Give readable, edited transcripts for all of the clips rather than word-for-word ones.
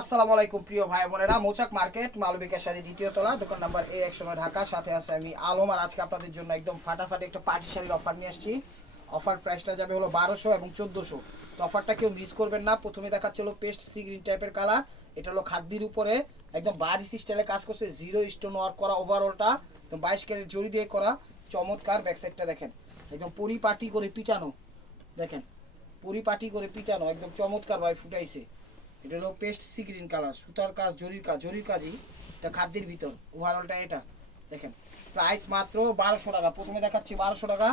আসসালামু আলাইকুম প্রিয় ভাই বোনেরা, মৌচাক মার্কেট মালবিকা শাড়ি দ্বিতীয় তলা, দোকান নাম্বার A100 ঢাকা। সাথে আছে আমি আলম। আর আজকে আপনাদের জন্য একদম ফাটাফাটি একটা পার্টি শাড়ির অফার নিয়ে আসছি। অফার প্রাইসটা যাবে হলো 1200 এবং 1400। তো অফারটা কেউ মিস করবেন না। প্রথমে দেখাচ্ছিল পেস্ট সি গ্রিন টাইপের কালার। এটা হলো খাদ্যির উপরে একদম বারিশ স্টাইলে কাজ করছে, জিরো স্টোন ওয়ার্ক করা, ওভারঅলটা একদম 22 ক্যারেট জড়ি দিয়ে করা, চমৎকার। ব্যাক সাইডটা দেখেন, একদম পরিপাটি করে পিটানো, দেখেন পরিপাটি করে পিটানো, একদম চমৎকার ভাই ফুটাইছে। এটা হলো পেস্ট সি গ্রিন কালার, সুতার কাজ, জরির কাজই, এটা খাদ্যের ভিতর। ওভারঅলটা এটা দেখেন। প্রাইস মাত্র 1200 টাকা। প্রথমে দেখাচ্ছি 1200 টাকা।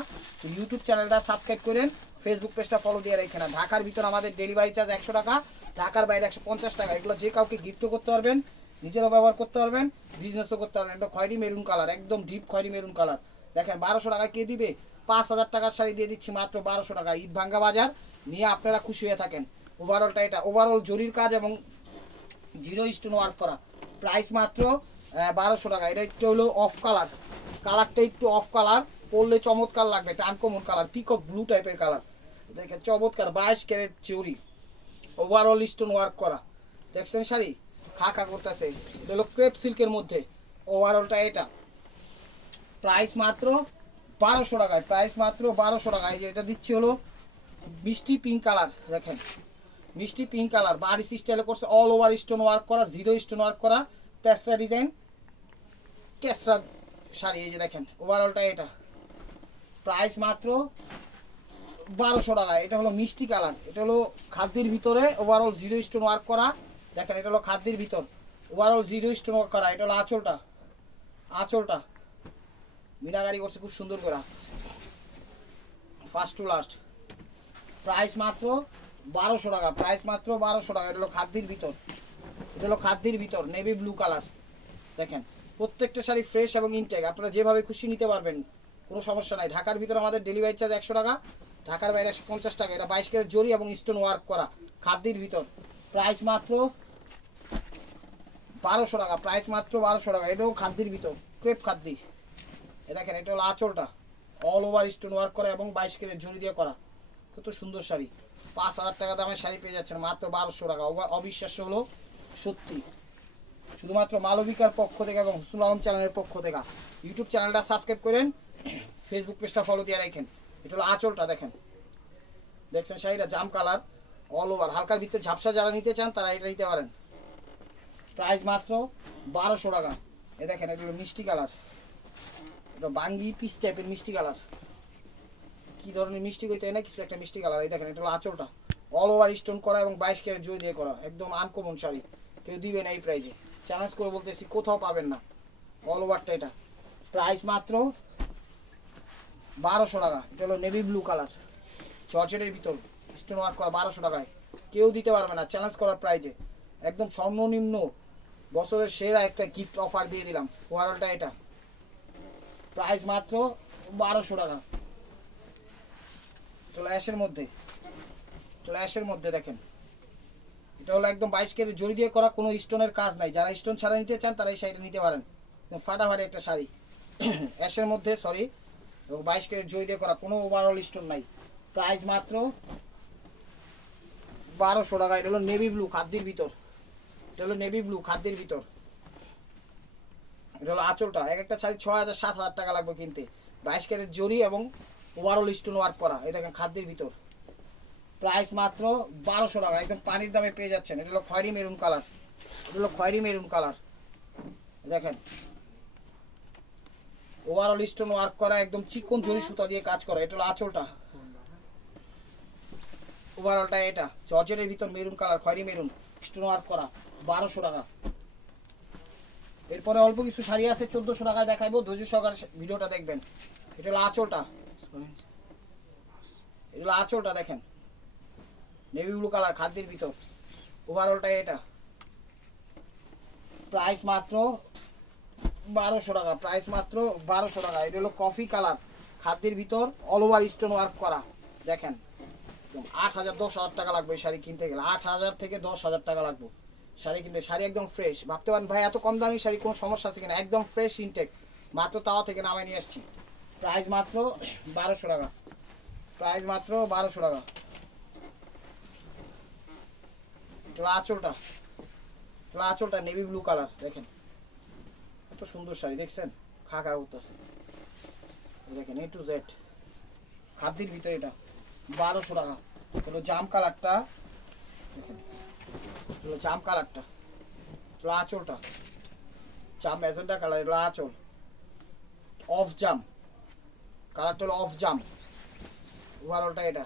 ইউটিউব চ্যানেলটা সাবস্ক্রাইব করেন, ফেসবুক পেজটা ফলো দিয়ে রাখেন। আর ঢাকার ভিতর আমাদের ডেলিভারি চার্জ 100 টাকা, ঢাকার বাইরে 150 টাকা। এগুলো যে কাউকে গিফটও করতে পারবেন, নিজেরও ব্যবহার করতে পারবেন, বিজনেসও করতে পারবেন। এটা খয়েরি মেরুন কালার, একদম ডিপ খয়েরি মেরুন কালার। দেখেন 1200 টাকা কে দিবে? 5000 টাকার শাড়ি দিয়ে দিচ্ছি মাত্র 1200 টাকা। ঈদ ভাঙ্গা বাজার নিয়ে আপনারা খুশি হয়ে থাকেন। ওভারঅলটা এটা, ওভারঅল জরির কাজ এবং জিরো স্টোন ওয়ার্ক করা। প্রাইস মাত্র 1200 টাকা। এটা একটু হলো অফ কালার, কালারটা একটু অফ কালার, পরলে চমৎকার লাগবে। এটা আনকমন কালার, পিকক ব্লু টাইপের কালার। দেখেন চমৎকার, 22 ক্যারেট চুরি, ওভারঅল স্টোন ওয়ার্ক করা। দেখছেন শাড়ি খা খা করতেছে। এটা হলো ক্রেপ সিল্কের মধ্যে, ওভারঅলটা এটা। প্রাইস মাত্র 1200 টাকায়, প্রাইস মাত্র 1200 টাকায়। এই যে এটা দিচ্ছি হলো মিষ্টি পিঙ্ক কালার। দেখেন মিষ্টি পিঙ্ক কালার, বারিশ স্টাইলে করছে, অল ওভার স্টোন ওয়ার্ক করা, জিরো স্টোন ওয়ার্ক করা, তেসরা ডিজাইন, কেসরা শাড়ি। এই যে দেখেন ওভারঅলটা এটা। প্রাইস মাত্র 1200 টাকা। এটা হলো মিষ্টি কালার, এটা হলো খাদ্যের ভিতরে ওভারঅল জিরো স্টোন ওয়ার্ক করা। দেখেন এটা হলো খাদ্যের ভিতর ওভারঅল জিরো স্টোন ওয়ার্ক করা। এটা হলো আঁচলটা, আঁচলটা মিনাগারি করছে খুব সুন্দর করে, ফার্স্ট টু লাস্ট। প্রাইস মাত্র 1200 টাকা, প্রাইস মাত্র 1200 টাকা। এটা হলো খাদ্যের ভিতর, এটা হলো খাদ্যের ভিতর নেভি ব্লু কালার। দেখেন প্রত্যেকটা শাড়ি ফ্রেশ এবং ইনটেক, আপনারা যেভাবে খুশি নিতে পারবেন, কোনো সমস্যা নাই। ঢাকার ভিতর আমাদের ডেলিভারি চার্জ 100 টাকা, ঢাকার বাইরে 150 টাকা। এটা 22 ক্যারেট জরি এবং স্টোন ওয়ার্ক করা, খাদ্যের ভিতর। প্রাইস মাত্র 1200 টাকা, প্রাইস মাত্র 1200 টাকা। এটাও খাদ্যের ভিতর, ক্রেপ খাদ্যি। এ দেখেন এটা হলো আঁচলটা, অল ওভার স্টোন ওয়ার্ক করা এবং 22 ক্যারেট জরি দিয়ে করা। কত সুন্দর শাড়ি। 5000 টাকা দামের শাড়ি পেয়ে যাচ্ছেন মাত্র 1200 টাকা। অবিশ্বাস্য হলো সত্যি। শুধুমাত্র মালবিকার পক্ষ থেকে এবং হুসনুল আলম চ্যানেলের পক্ষ থেকে। ইউটিউব চ্যানেলটা সাবস্ক্রাইব করেন, ফেসবুক পেজটা ফলো দিয়ে রাখেন। এটা হলো আঁচলটা দেখেন। দেখছেন শাড়িটা জাম কালার, অল ওভার। হালকার ভিতরে ঝাপসা যারা নিতে চান তারা এটা নিতে পারেন। প্রাইস মাত্র 1200 টাকা। এ দেখেন এগুলো মিষ্টি কালার, এটা বাঙ্গি পিস টাইপের মিষ্টি কালার। কি ধরনের মিষ্টি কইতে হয় না, কিছু একটা মিষ্টি কালার। এই দেখেন এটা হলো আঁচলটা, অল ওভার স্টোন করা এবং 22 ক্যারেট জয় দিয়ে করা, একদম আনকমন শাড়ি। কেউ দিবে না এই প্রাইজে, চ্যালেঞ্জ করে বলতেছি কোথাও পাবেন না। অল ওভারটা এটা। প্রাইস মাত্র 1200 টাকা। এটা হলো নেভি ব্লু কালার, জর্জেটের ভিতর স্টোন ওয়ার্ক করা, 1200 টাকায় কেউ দিতে পারবে না চ্যালেঞ্জ করার প্রাইজে। একদম সর্বনিম্ন বছরের সেরা একটা গিফট অফার দিয়ে দিলাম। ওভারঅলটা এটা। প্রাইস মাত্র 1200 টাকা। এটা অ্যাশের মধ্যে, এটা অ্যাশের মধ্যে দেখেন। এটা হলো একদম 22 ক্যারেট জড়ি দিয়ে করা, কোনো স্টোনের কাজ নাই। যারা স্টোন ছাড়া নিতে চান তারা এই শাড়িটা নিতে পারেন। ফাটাফাটি একটা শাড়ি, অ্যাশের মধ্যে, সরি, এবং 22 ক্যারেট জড়ি দিয়ে করা, কোনো ওভারঅল স্টোন নাই। প্রাইস মাত্র 1200 টাকা। এটা হলো নেভি ব্লু খাদ্যের ভিতর, এটা হলো নেভি ব্লু খাদ্যের ভিতর। এটা হলো আঁচলটা। এক একটা শাড়ি 6000 7000 টাকা লাগবে কিনতে। 22 ক্যারেট জড়ি এবং ওভারঅল স্টোন ওয়ার্ক করা, এটা খাদ্যের ভিতর। প্রাইস মাত্র 1200 টাকা, একদম পানির দামে পেয়ে যাচ্ছেন। এটা হলো খয়েরি মেরুন কালার, এটা হলো খয়েরি মেরুন কালার। দেখেন ওভারঅল স্টোন ওয়ার্ক করা, একদম চিকন জরি সুতা দিয়ে কাজ করা। এটা হলো আঁচলটা, ওভারঅলটা এটা। জর্জেটের ভিতর মেরুন কালার, খয়েরি মেরুন, স্টোন ওয়ার্ক করা, 1200 টাকা। এরপরে অল্প কিছু শাড়ি আছে 1400 টাকায় দেখাইবো, ধৈর্য সহকারে ভিডিওটা দেখবেন। এটা হলো আঁচলটা, এটা হলো আঁচলটা দেখেন, নেভি ব্লু কালার খাদ্যের ভিতর। ওভারঅলটা এটা। প্রাইস মাত্র 1200 টাকা, প্রাইস মাত্র 1200 টাকা। এটা হলো কফি কালার খাদ্যের ভিতর, অল ওভার স্টোন ওয়ার্ক করা। দেখেন 8000 10,000 টাকা লাগবে এই শাড়ি কিনতে গেলে, 8000 থেকে 10,000 টাকা লাগবে শাড়ি কিনতে। শাড়ি একদম ফ্রেশ। ভাবতে পারেন ভাই এত কম দামি শাড়ি কোনো সমস্যা আছে কিনা, একদম ফ্রেশ ইনটেক, মাত্র তাওয়া থেকে নামাই নিয়ে আসছি। প্রাইস মাত্র 1200 টাকা, প্রাইস মাত্র 1200 টাকা। এটা আঁচলটা, আঁচলটা নেভি ব্লু কালার, দেখেন এত সুন্দর শাড়ি, দেখছেন খা খা করতেছে, দেখেন এ টু জেড খাদ্যের ভিতরে এটা 1200 টাকা। হলো জাম কালারটা, দেখেন হলো জাম কালারটা, আঁচলটা জাম ম্যাজেন্টা কালার, এগুলো আঁচল অফ জাম কালারটা হলো অফ জাম, ওভারঅলটা এটা।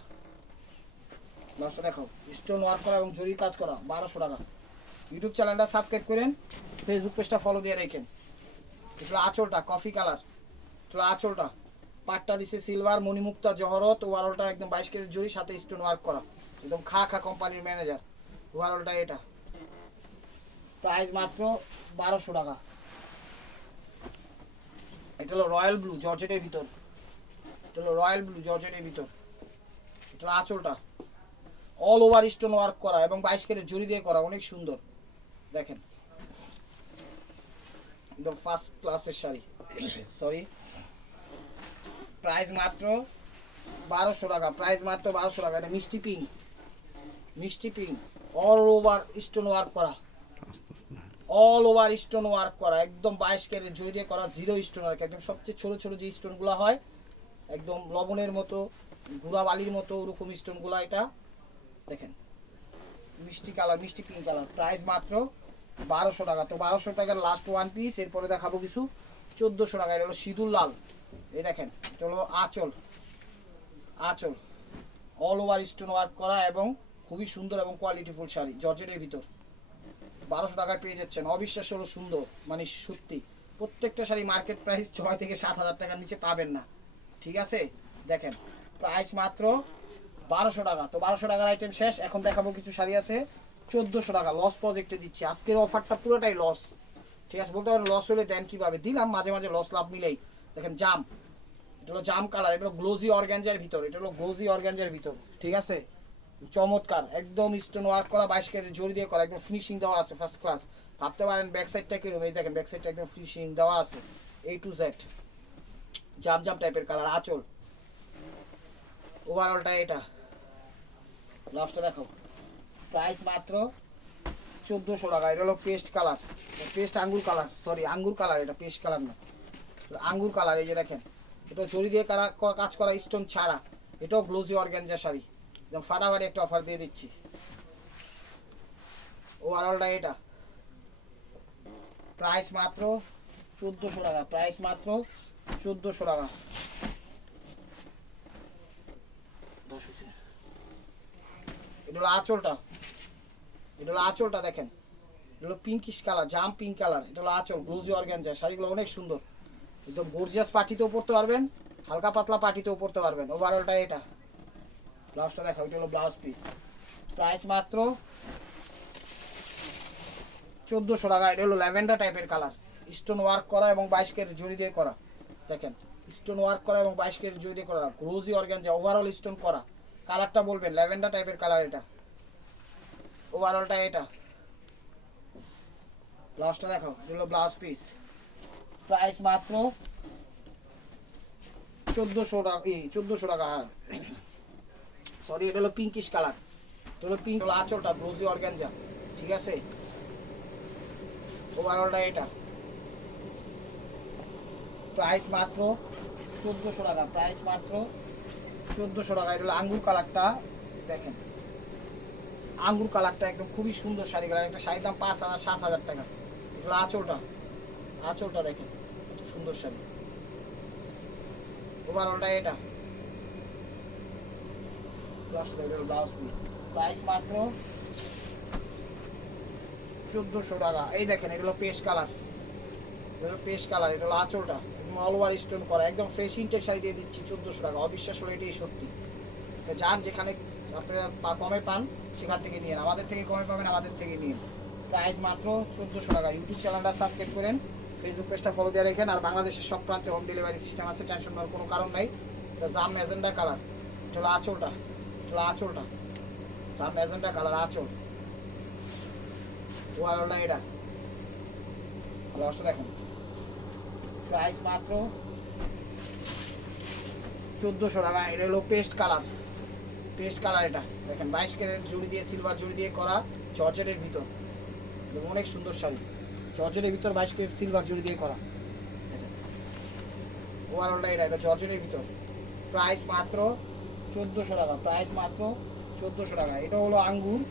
লাস্টটা দেখো স্টোন ওয়ার্ক করা এবং জরির কাজ করা 1200 টাকা। ইউটিউব চ্যানেলটা সাবস্ক্রাইব করেন, ফেসবুক পেজটা ফলো দিয়ে রাখেন। এগুলো আঁচলটা কফি কালার, এগুলো আঁচলটা পাটটা দিছে সিলভার মণিমুক্তা জহরত, ওভারঅলটা একদম 22 ক্যারেট জরি সাথে স্টোন ওয়ার্ক করা, একদম খা খা কোম্পানির ম্যানেজার, ওভারঅলটা এটা। প্রাইস মাত্র 1200 টাকা। এটা হলো রয়্যাল ব্লু জর্জেটের ভিতর, এটা হলো রয়্যাল ব্লু জর্জেটের ভিতর, এটা আঁচলটা অল ওভার স্টোন ওয়ার্ক করা এবং 22 ক্যারেট জরি দিয়ে করা, অনেক সুন্দর, দেখেন একদম ফার্স্ট ক্লাসের শাড়ি। সরি, প্রাইস মাত্র 1200 টাকা, প্রাইস মাত্র 1200 টাকা। এটা মিষ্টি পিঙ্ক, মিষ্টি pink all over stone work করা, অল ওভার স্টোন ওয়ার্ক করা, একদম 22 ক্যারেট জরি দিয়ে করা, জিরো স্টোন ওয়ার্ক, একদম সবচেয়ে ছোট ছোট যে স্টোনগুলো হয় একদম লবণের মতো গুঁড়া বালির মতো ওরকম স্টোনগুলো, এটা দেখেন মিষ্টি কালার, মিষ্টি পিঙ্ক কালার। প্রাইস মাত্র 1200 টাকা। তো 1200 টাকার লাস্ট ওয়ান পিস, এরপরে দেখাবো কিছু 1400 টাকা। এটা হলো সিঁদুর লাল, এই দেখেন এটা হলো আঁচল, আঁচল অল ওভার স্টোন ওয়ার্ক করা এবং খুবই সুন্দর এবং কোয়ালিটিফুল শাড়ি জর্জেটের ভিতর 1200 টাকায় পেয়ে যাচ্ছেন। অবিশ্বাস্য হলো সুন্দর, মানে সত্যি প্রত্যেকটা শাড়ি মার্কেট প্রাইস 6 থেকে 7000 টাকার নিচে পাবেন না, ঠিক আছে। দেখেন প্রাইস মাত্র 1200 টাকা। তো 1200 টাকার আইটেম শেষ, এখন দেখাবো কিছু শাড়ি আছে 1400 টাকা। লস প্রজেক্টে দিচ্ছি, আজকের অফারটা পুরোটাই লস, ঠিক আছে। বলতে পারেন লস হলে দেন কিভাবে দিলাম, মাঝে মাঝে লস লাভ মিলেই। দেখেন জাম, এটা হলো জাম কালার, এটা হলো গ্লোজি অর্গানজার ভিতর, এটা হলো গ্লোজি অর্গানজার ভিতর, ঠিক আছে। চমৎকার একদম স্টোন ওয়ার্ক করা, 22 ক্যারেট জরি দিয়ে করা, একদম ফিনিশিং দেওয়া আছে ফার্স্ট ক্লাস। ভাবতে পারেন ব্যাক সাইডটা কিরকম, এই দেখেন ব্যাক সাইডটা একদম ফিনিশিং দেওয়া আছে A to Z, জাম জাম টাইপের কালার, আঁচল ওভারঅলটা এটা। লাস্টটা দেখো, প্রাইস মাত্র 1400 টাকা। এটা হলো পেস্ট কালার, পেস্ট আঙ্গুর কালার, সরি আঙ্গুর কালার, এটা পেস্ট কালার না, আঙ্গুর কালার। এই যে দেখেন এটা জরি দিয়ে কাজ করা স্টোন ছাড়া, এটাও গ্লোজি অর্গানজা শাড়ি, একদম ফাটাফাটি একটা অফার দিয়ে দিচ্ছি। ওভারঅলটা এটা, প্রাইস মাত্র 1400 টাকা, প্রাইস মাত্র 1400 টাকা। এটা হলো আঁচলটা, এটা হলো আঁচলটা দেখেন, এটা হলো পিঙ্কিশ কালার, জাম পিঙ্ক কালার, এটা হলো আঁচল গ্লোজি অর্গানজা। শাড়িগুলো অনেক সুন্দর, একদম গর্জিয়াস পার্টিতেও পরতে পারবেন, হালকা পাতলা পার্টিতেও পরতে পারবেন। ওভারঅলটা এটা। ব্লাউজটা দেখো, এটা হলো ব্লাউজ পিস, প্রাইস মাত্র 1400 টাকা। এটা হলো ল্যাভেন্ডার টাইপের কালার, স্টোন ওয়ার্ক করা এবং 22 ক্যারেট জরি দিয়ে করা, দেখেন স্টোন ওয়ার্ক করা এবং 22 ক্যারেট জরি দিয়ে করা, গ্লোজি অর্গানজা ওভারঅল স্টোন করা। কালারটা বলবেন ল্যাভেন্ডার টাইপের কালার এটা, ওভারঅলটা এটা। ব্লাউজটা দেখো, এটা হলো ব্লাউজ পিস, প্রাইস মাত্র 1400 টাকা, 1400 টাকা, হ্যাঁ সরি এটা হলো পিঙ্কিশ কালার, এটা হলো পিঙ্ক, হলো আঁচলটা গ্লোজি অর্গানজা, ঠিক আছে। ওভারঅলটা এটা, প্রাইস মাত্র 1400 টাকা, প্রাইস মাত্র 1400 টাকা। এটা হলো আঙ্গুর কালারটা, দেখেন আঙ্গুর কালারটা একদম খুবই সুন্দর শাড়ি কালার, একটা শাড়ির দাম 5000 7000 টাকা। এগুলো আঁচলটা, আঁচলটা দেখেন এত সুন্দর শাড়ি। ওভারঅলটা এটা, ব্লাউজ পিস, প্রাইস মাত্র 1400 টাকা। এই দেখেন এগুলো পেস্ট কালার, এগুলো পেস্ট কালার, এটা হলো আঁচলটা একদম অল ওভার স্টোন করা, একদম ফ্রেশ ইনটেক শাড়ি দিয়ে দিচ্ছি 1400 টাকা। অবিশ্বাস হলো এটাই সত্যি। তো যান যেখানে আপনারা কমে পান সেখান থেকে নিন, আমাদের থেকে কমে পাবেন আমাদের থেকে নিন। প্রাইস মাত্র 1400 টাকা। ইউটিউব চ্যানেলটা সাবস্ক্রাইব করেন, ফেসবুক পেজটা ফলো দিয়ে রাখেন, আর বাংলাদেশের সব প্রান্তে হোম ডেলিভারি সিস্টেম আছে, টেনশন নেওয়ার কোনো কারণ নাই। এটা জাম ম্যাজেন্ডা কালার, এটা হলো আঁচলটা, এটা হলো আঁচলটা জাম ম্যাজেন্ডা কালার আঁচল। ওভারঅলটা এটা, লসটা দেখেন, প্রাইস মাত্র 1400 টাকা। এটা হলো পেস্ট কালার, পেস্ট কালার এটা দেখেন 22 ক্যারেট জুড়ি দিয়ে সিলভার জুড়ি দিয়ে করা জর্জেটের ভিতর, অনেক সুন্দর শাড়ি, জর্জেটের ভিতর 22 ক্যারেট সিলভার জরি দিয়ে করা। ওভারঅলটা এটা জর্জেটের ভিতর, প্রাইস মাত্র 1400 টাকা, প্রাইস মাত্র 1400 টাকা। এটা হলো আঙ্গুর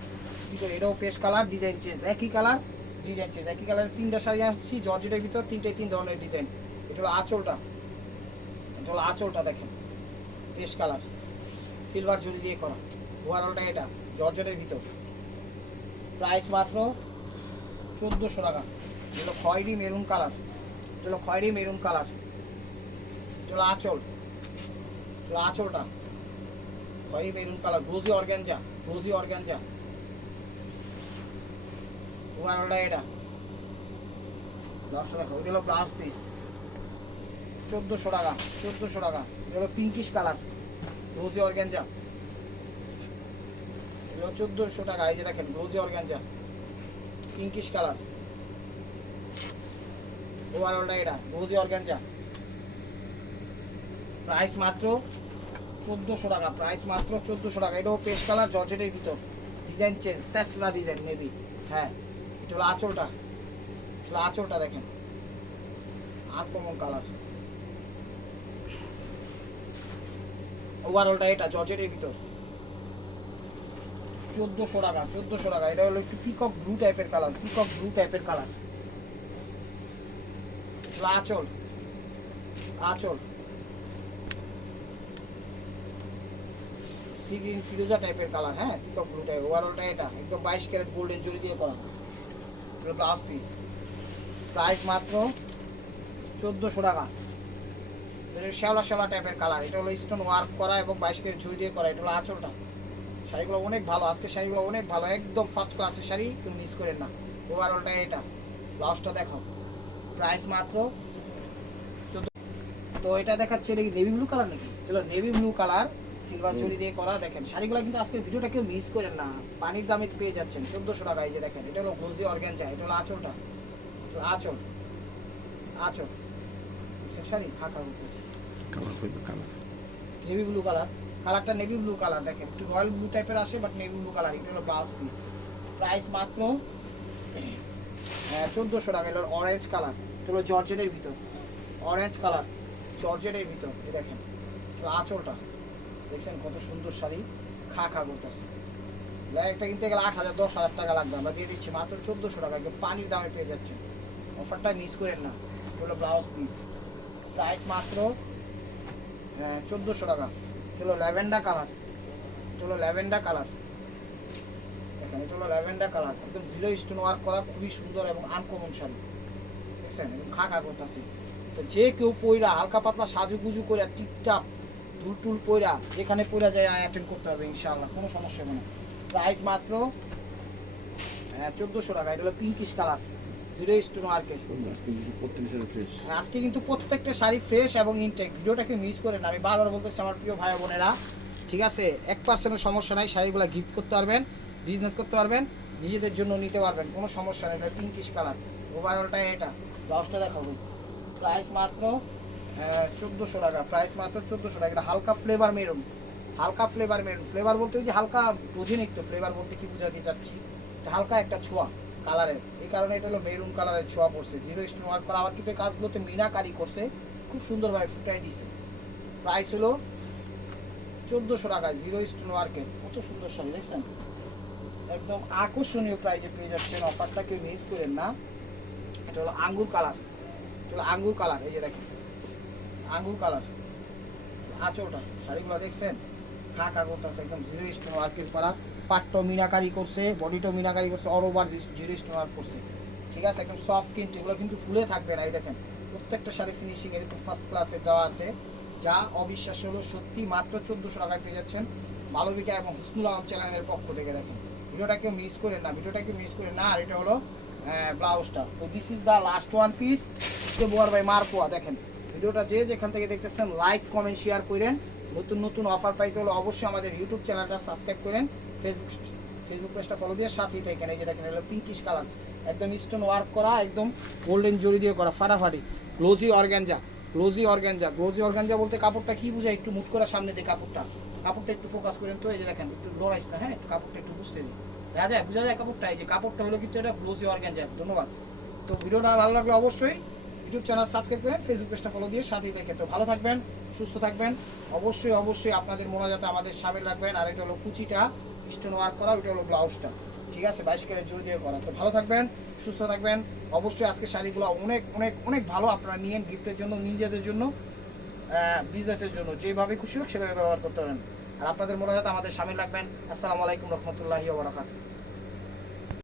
ভিতরে, এটাও পেস্ট কালার, ডিজাইন চেঞ্জ, একই কালার ডিজাইন চেঞ্জ, একই কালারের 3টা শাড়ি আসছি জর্জেটের ভিতর, 3 ধরনের ডিজাইন। এটা হলো আঁচলটা, এটা হলো আঁচলটা দেখেন, পেস্ট কালার সিলভার জরি দিয়ে করা। ওভারঅলটা এটা জর্জেটের ভিতর, প্রাইস মাত্র 1400 টাকা। এটা খয়েরি মেরুন কালার, এটা হলো খয়েরি মেরুন কালার। এটা হলো আঁচল, এটা আঁচলটা খয়েরি মেরুন কালার, রোজি অর্গানজা, রোজি অর্গানজা। ওভারঅলটা এটা লাস্ট দেখো, এটা হলো ব্লাউজ পিস, 1400 টাকা, 1400 টাকা। এটা হলো পিঙ্কিশ কালার, রোজি অর্গানজা, এটা 1400 টাকা। এই যে দেখেন রোজি অর্গানজা, পিঙ্কিশ কালার। ওভারঅলটা এটা রোজি অর্গানজা, প্রাইস মাত্র 1400 টাকা, প্রাইস মাত্র 1400 টাকা। এটাও পেস্ট কালার জর্জেটের ভিতর, ডিজাইন চেঞ্জ, তেস্টরা ডিজাইন মেবি। হ্যাঁ, এটা হলো আঁচলটা, এটা আঁচলটা দেখেন আনকমন কালার। ওভারঅলটা এটা জর্জেটের ভিতর, 1400 টাকা, 1400 টাকা। এটা হলো একটু পিকক ব্লু টাইপের কালার, পিকক ব্লু টাইপের কালার। আঁচল, আঁচল সি গ্রিন ফিরোজা টাইপের কালার, হ্যাঁ পিকক ব্লু টাইপ। ওভারঅলটা এটা একদম 22 ক্যারেট গোল্ডেন জরি দিয়ে করা, ব্লাউজ পিস, প্রাইস মাত্র 1400 টাকা। শ্যাওলা শ্যাওলা টাইপের কালার, এটা হলো স্টোন ওয়ার্ক করা এবং 22 ক্যারেট জরি দিয়ে করা। এটা হলো আঁচলটা। শাড়িগুলো অনেক ভালো, আজকে শাড়িগুলো অনেক ভালো, একদম ফার্স্ট ক্লাসের শাড়ি, তুমি মিস করেন না। ওভারঅলটা এটা, ব্লাউজটা দেখো, প্রাইস মাত্র 14। তো এটা দেখাচ্ছে এটা কি নেভি ব্লু কালার নাকি? চলো নেভি ব্লু কালার সিলভার জরি দিয়ে করা। দেখেন শাড়িগুলো কিন্তু আজকের ভিডিওটা কেউ মিস করেন না, পানির দামে পেয়ে যাচ্ছেন 1400 টাকা। এই যে দেখেন এটা হলো গ্লোজি অর্গানজা, এটা হলো আঁচলটা, আঁচল, আঁচল শাড়ি ফাঁকা করতেছে, নেভি ব্লু কালার, কালারটা নেভি ব্লু কালার। দেখেন একটু রয়্যাল ব্লু টাইপের আসে, বাট নেভি ব্লু কালার। এটা হলো ব্লাউজ পিস, প্রাইস মাত্র 1400 টাকা। এলো অরেঞ্জ কালার, এটা হলো জর্জেটের ভিতর, অরেঞ্জ কালার জর্জেটের ভিতর। এই দেখেন আঁচলটা দেখছেন কত সুন্দর শাড়ি, খা খা করতেছে। একটা কিনতে গেলে 8000 10,000 টাকা লাগবে, আমরা দিয়ে দিচ্ছি মাত্র 1400 টাকা, একদম পানির দামে পেয়ে যাচ্ছেন। অফারটা মিস করেন না। হলো ব্লাউজ পিস, প্রাইস মাত্র 1400 টাকা। হলো ল্যাভেন্ডার কালার, এটা হলো ল্যাভেন্ডার কালার। দেখেন এটা হলো ল্যাভেন্ডার কালার, একদম জিরো স্টোন ওয়ার্ক করা, খুবই সুন্দর এবং আনকমন শাড়ি। দেখছেন একদম খা খা করতেছি। তো যে কেউ পয়রা হালকা পাতলা সাজুগুজু করে টিপটাপ ধুল টুল পয়রা যেখানে পয়রা যায় অ্যাটেন্ড করতে হবে ইনশাআল্লাহ, কোনো সমস্যা হবে না। প্রাইস মাত্র 1400 টাকা। এটা হলো পিঙ্কিশ কালার, জিরো স্টোন ওয়ার্কের। আজকে কিন্তু প্রত্যেকটা শাড়ি ফ্রেশ এবং ইনটেক, ভিডিওটাকে মিস করে না। আমি বারবার বলতেছি আমার প্রিয় ভাই বোনেরা, ঠিক আছে 1% সমস্যা নাই, শাড়িগুলো গিফট করতে পারবেন, বিজনেস করতে পারবেন, নিজেদের জন্য নিতে পারবেন, কোনো সমস্যা নেই। এটা পিঙ্কিশ কালার, ওভারঅলটা এটা, ব্লাউজটা দেখাবো, প্রাইস মাত্র 1400 টাকা, প্রাইস মাত্র 1400 টাকা। এটা হালকা ফ্লেভার মেরুন, হালকা ফ্লেভার মেরুন। ফ্লেভার বলতে ওই যে হালকা বোঝেন একটু, ফ্লেভার বলতে কি বোঝাতে চাচ্ছি, এটা হালকা একটা ছোঁয়া কালারের, এই কারণে এটা হলো মেরুন কালারের ছোঁয়া পড়ছে, জিরো স্টোন ওয়ার্ক করা। আবার কিন্তু এই কাজগুলোতে মিনাকারি করছে, খুব সুন্দরভাবে ফুটাই দিছে। প্রাইস হলো 1400 টাকা, জিরো স্টোন ওয়ার্কের। কত সুন্দর শাড়ি দেখছেন, একদম আকর্ষণীয় প্রাইজে পেয়ে যাচ্ছেন, অফারটা কেউ মিস করেন না। এটা হলো আঙ্গুর কালার, এটা হলো আঙ্গুর কালার। এই যে দেখেন আঙ্গুর কালার আঁচলটা, শাড়িগুলো দেখছেন খা খা করতেছে, একদম জিরো স্টোন ওয়ার্কের করা। পাট্টো মিনাকারি করছে, বডিটাও মিনাকারি করছে, all over zero stone work করছে, ঠিক আছে একদম সফট। কিন্তু এগুলো কিন্তু ফুলে থাকবে না। এই দেখেন প্রত্যেকটা শাড়ি ফিনিশিং এরকম ফার্স্ট ক্লাসের দেওয়া আছে, যা অবিশ্বাস্য হলো সত্যি। মাত্র 1400 টাকায় পেয়ে যাচ্ছেন মালবিকা এবং হুসনুল আলম চ্যানেলের পক্ষ থেকে। দেখেন ভিডিওটাকে মিস করেন না, ভিডিওটাকে মিস করেন না। আর এটা হলো ব্লাউজটা। তো this is the last one piece বোয়ার বাই মারপোয়া। দেখেন ভিডিওটা যে যেখান থেকে দেখতেছেন লাইক কমেন্ট শেয়ার করেন। নতুন নতুন অফার পাইতে হলে অবশ্যই আমাদের ইউটিউব চ্যানেলটা সাবস্ক্রাইব করেন, ফেসবুক পেজটা ফলো দিয়ে সাথেই থাকেন। এই যে দেখেন হলো পিঙ্কিশ কালার, একদম স্টোন ওয়ার্ক করা, একদম গোল্ডেন জরি দিয়ে করা, ফাটাফাটি glossy organza, glossy organza. Glossy organza বলতে কাপড়টা কি বুঝায় একটু মুট করে সামনে দিয়ে কাপড়টা একটু ফোকাস করেন তো। এই যে দেখেন একটু লড়াইস না, হ্যাঁ কাপড়টা একটু বুঝতে দিই, দেখা যায় বোঝা যায় কাপড়টা, এই যে কাপড়টা হলো কিন্তু এটা গ্লোসি অর্গানজা। ধন্যবাদ। তো ভিডিওটা ভালো লাগলে অবশ্যই ইউটিউব চ্যানেল সাবস্ক্রাইব করবেন, ফেসবুক পেজটা ফলো দিয়ে সাথেই থাকেন। তো ভালো থাকবেন, সুস্থ থাকবেন। অবশ্যই অবশ্যই আপনাদের মোনাজাতে আমাদের সামিল রাখবেন। আর এটা হলো কুচিটা স্টোন ওয়ার্ক করা, ওইটা হলো ব্লাউজটা, ঠিক আছে, 22 ক্যারেট জুড়ি দিয়ে করা। তো ভালো থাকবেন, সুস্থ থাকবেন। অবশ্যই আজকে শাড়িগুলো অনেক অনেক অনেক ভালো, আপনারা নিয়েন গিফটের জন্য, নিজেদের জন্য, বিজনেসের জন্য, যেভাবে খুশি হোক সেভাবে ব্যবহার করতে পারেন। আর আপনাদের মোনাজাতে আমাদের সামিল রাখবেন। আসসালামু আলাইকুম রহমতুল্লাহি ওয়া বারাকাতুহু।